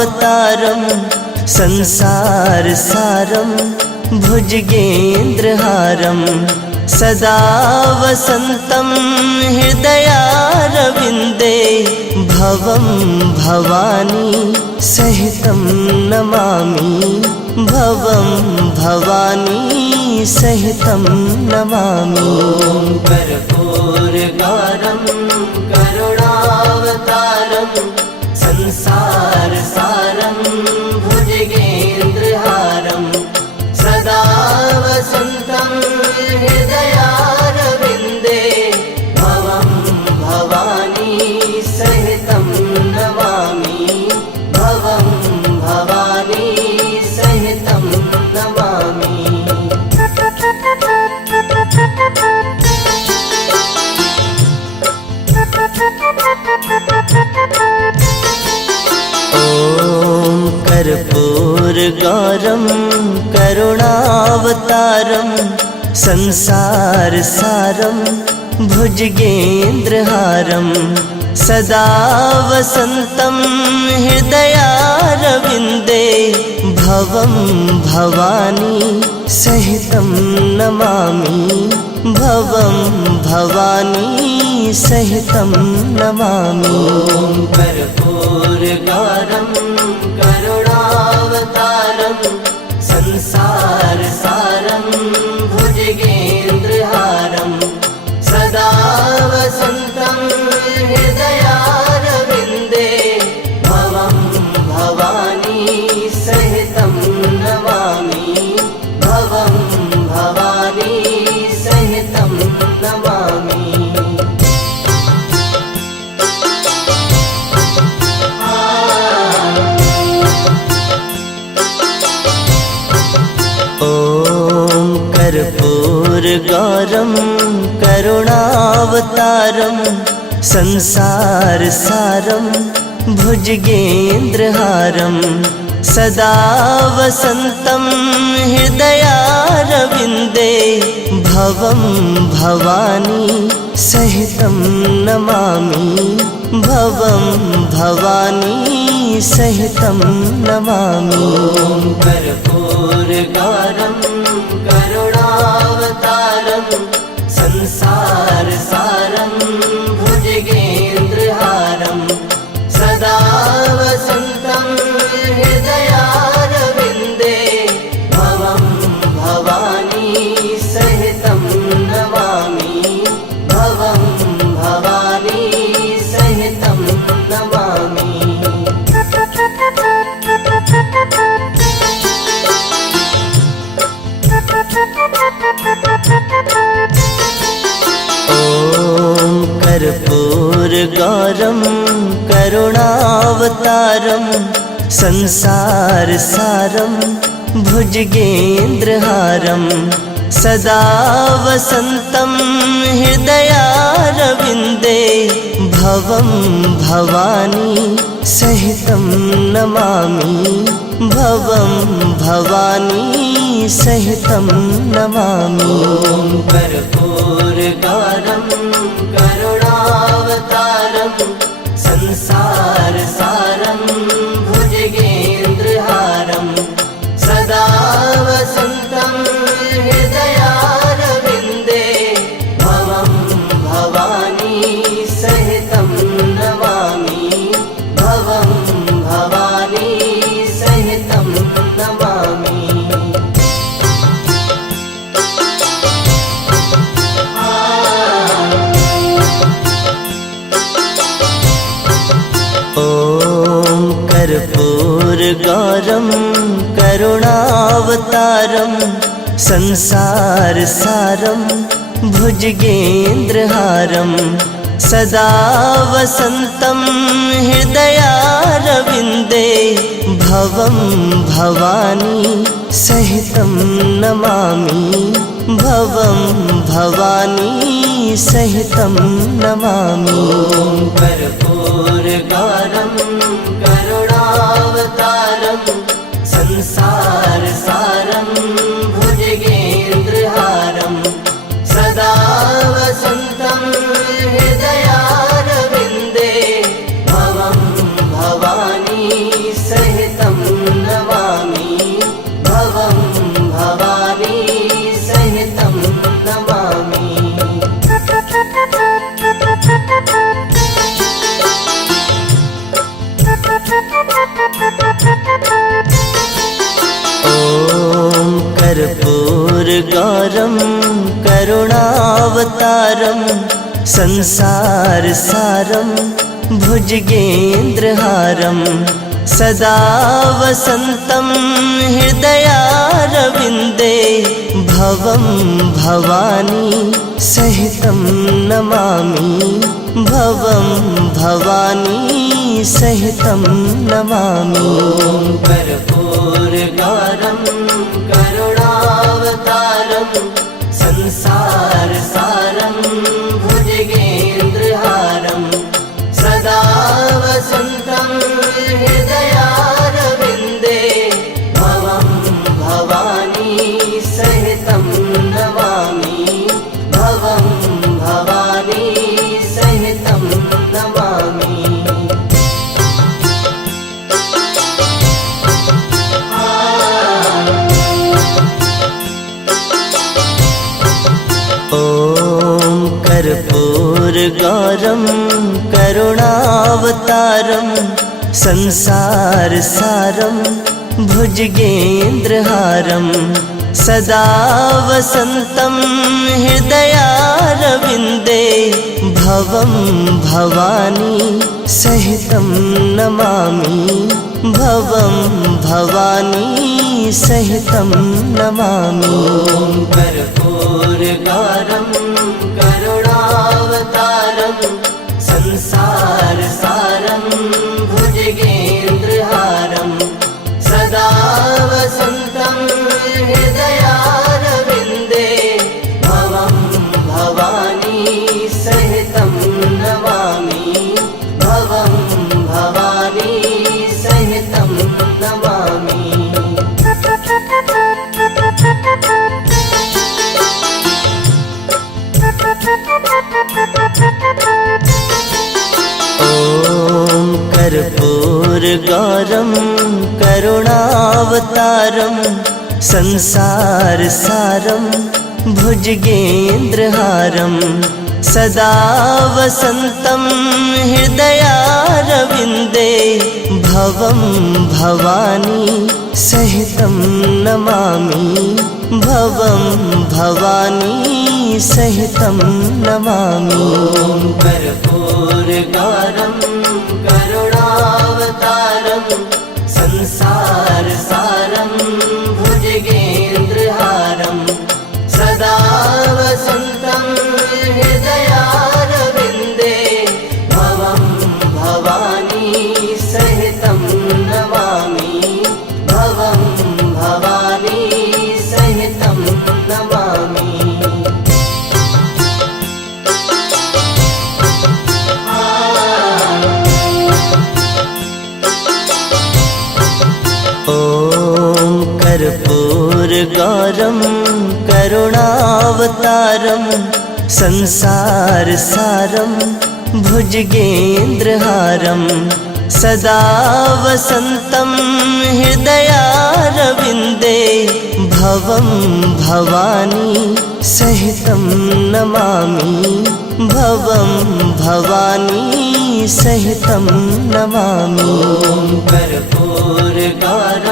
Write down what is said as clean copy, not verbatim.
करुणावतारं संसारसारं भुजगेन्द्रहारं सदा वसन्तं हृदयारविन्दे भवं भवानी सहितं नमामि भवं भवानी सहितं नमामि। कर्पूरगारं करुणावतारं संसारसारं भुजगेन्द्रहारं सदा वसन्तं हृदयारविन्दे भवं भवानी सहितं नमामि भवं भवानी सहितं नमामि। ॐ कर्पूरगारं करुणावतारं संसारसारं भुजगेन्द्रहारं सदा वसन्तं हृदयारविन्दे भवं भवानी सहितं नमामि भवं भवानी सहितं नमामि। कर्पूरगारं करुणावतारं संसारसारं भुजगेन्द्रहारं सदा वसन्तं हृदयारविन्दे भवं भवानी सहितं नमामि भवं भवानी सहितं नमामि। ॐ कर्पूरगारं करुणावतारं संसारसारं भुजगेन्द्रहारं सदा वसन्तं हृदयारविन्दे भवं भवानी सहितं नमामि भवं भवानी सहितं नमामि। कर्पूरगारं करुणावतारं संसारसारं भुजगेन्द्रहारं सदा वसन्तं हृदयारविन्दे भवं भवानी सहितं नमामि भवं भवानी सहितं नमामि। ॐ कर्पूरगारं करुणावतारं संसारसारं भुजगेन्द्रहारं सदा वसन्तं हृदयारविन्दे भवं भवानी सहितं नमामि भवं भवानी सहितं नमामि। कर्पूरगारं करुणावतारं संसारसारं भुजगेन्द्रहारं सदा वसन्तं हृदयारविन्दे भवं भवानी सहितं नमामि भवं भवानी सहितं नमामि। ॐ कर्पूरगारं करुणावतारं संसारसारं भुजगेन्द्रहारं सदा वसन्तं हृदयारविन्दे भवं भवानी सहितं नमामि भवं भवानी सहितं नमामि। कर्पूरगारं करुणावतारं संसारसारं भुजगेन्द्रहारं सदा वसन्तं हृदयारविन्दे भवं भवानी सहितं ॐ कर्पूरगौरं करुणावतारं संसारसारं भुजगेन्द्रहारं सदा वसन्तं हृदयारविन्दे भवं भवानी सहितं नमामि भवं भवानी सहितं नमामि। कर्पूरगौरं करुणावतारं संसारसारं भुजगेन्द्रहारं सदा वसन्तं हृदयारविन्दे भवं भवानी सहितं नमामि भवं भवानी सहितं नमामि। ॐ कर्पूरगौरं करुणावतारं संसारसारं भुजगेन्द्रहारं सदा वसन्तं हृदयारविन्दे भवं भवानी सहितं नमामि भवं भवानी सहितं नमामि। कर्पूरगौरं करुणावतारं संसारसारं भुजगेन्द्रहारं सदा वसन्तं हृदयारविन्दे भवं भवानी सहितं नमामि भवं भवानी सहितं नमामि। ॐ कर्पूरगौरं करुणावतारं संसारसारं भुजगेन्द्रहारं सदा वसन्तं हृदयारविन्दे भवं भवानी सहितं नमामि भवं भवानी सहितं नमामि। कर्पूरगौरं करुणावतारं संसारसारं भुजगेन्द्रहारं सदा वसन्तं हृदयारविन्दे भवं भवानी सहितं नमामि भवं भवानी सहितं नमामि। ॐ कर्पूरगौरं करुणावतारं संसारसारं भुजगेन्द्रहारं सदा वसन्तं हृदयारविन्दे भवं भवानी सहितं नमामि भवं भवानी सहितं नमामि। कर्पूरगौरं